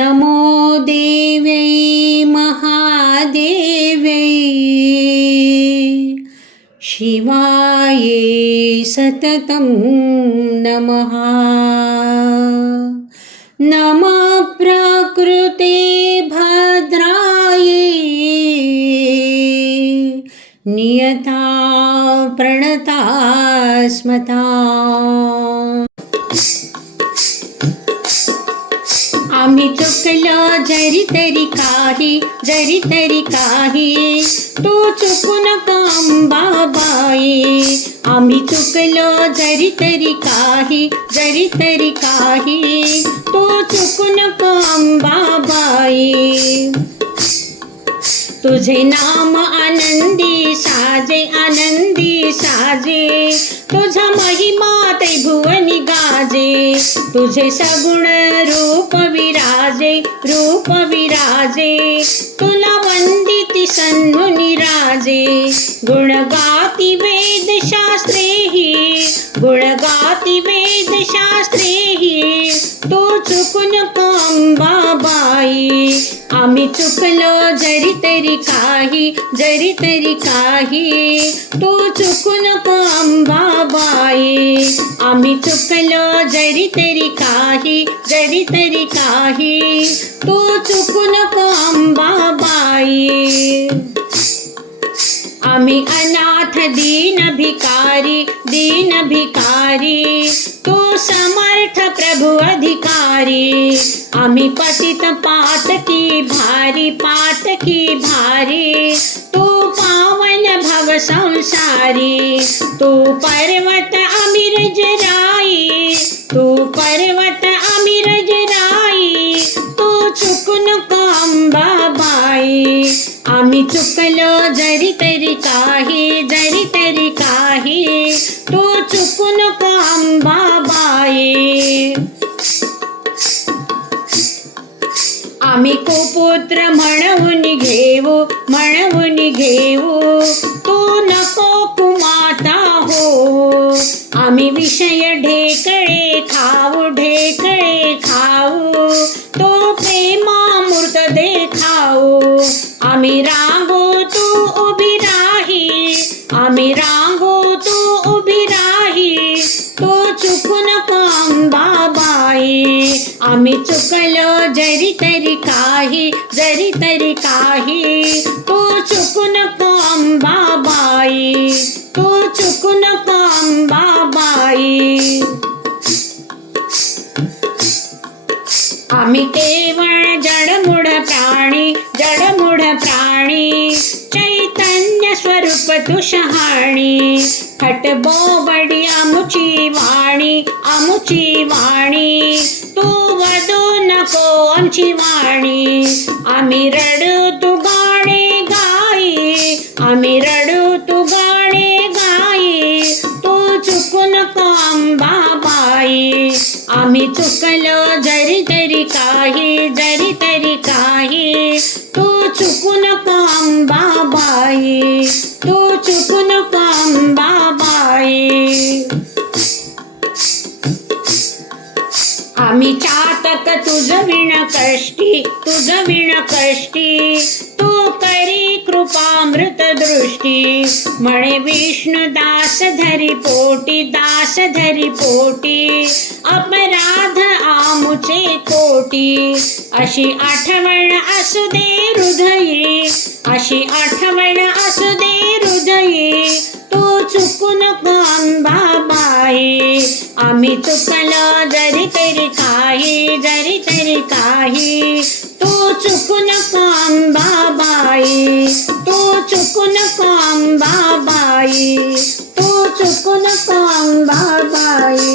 नमो देव्यै महादेव्यै शिवाये सततं नमः। नमः प्रकृते भद्रायै नियता प्रणता स्मता आम्ही जरी तरी काही जरी तरी काही. तू चुकू नका अंबाबाई आम्ही चुकलो जरी तरी काही जरी तरी काही. तू चुकू नका अंबाबाई तुझे नाम आनंदी साजे आनंदी साजे. तुझा महिमा ते भुवनी गाजे. तुझे सगुण रूप विराजे तुला वंदिती सन्मुनी राजे गुणगाती वेद शास्त्रे हि गुणगाती वेद शास्त्रे हि तो चुकून अंबाबाई आम्ही चुकलो जरी तरी काही जरी तरी काही तो चुकून नको अंबाबाई आम्ही चुकलो जरी तरी काही जरी तरी काही तू चुकू नको अंबाबाई आम्ही अनाथ दीन भिकारी दीन भिकारी. तू समर्थ प्रभु अधिकारी. आम्ही पतित पातकी भारी पातकी भारी. तू पावन भव संसारी. तू पर्वत अमीर राई. तू पर्वत अमीर राई. तू चुकून अंबाबाई आम्ही चुकलो जरी तरी काही जरी तरी काही. तो चुकू नको अंबाबाई आम्ही कुपुत्र म्हणून घेऊ म्हणून घेऊ. तो नको कुमाता आम्ही रांगो तू उभी राही आम्ही रांगो तू उभी राही तो चुकू नको अंबाबाई आम्ही चुकलो जरी तरी काही, जरी तरी काही, तू चुकू नको अंबाबाई तू चुकू नको अंबाबाई आम्ही केवळ स्वरूप तू शहाणी खट आमुची वाणी आमुची वाणी. तू वदू नको आमची वाणी आम्ही रडू तू गाणे गाई आम्ही रडू तू गाणे गाई. तू चुकू नको अंबाबाई आम्ही चुकलो जरी तरी काही जरी तरी काही. तू चुकू नको अंबाबाई तू चुकू नको आम्ही चातक तुझ विण कष्टी तुझ विण कष्टी. तू करी कृपामृत दृष्टी. म्हणे विष्णू दास धरी पोटी दास धरी पोटी. अपराध आमुचे कोटी. अशी आठवण असू दे हृदयी अशी आठवण चुकलो जरी तरी काही जरी तरी काही. तू चुकू नको अंबाबाई तू चुकू नको अंबाबाई तू चुकू नको अंबाबाई.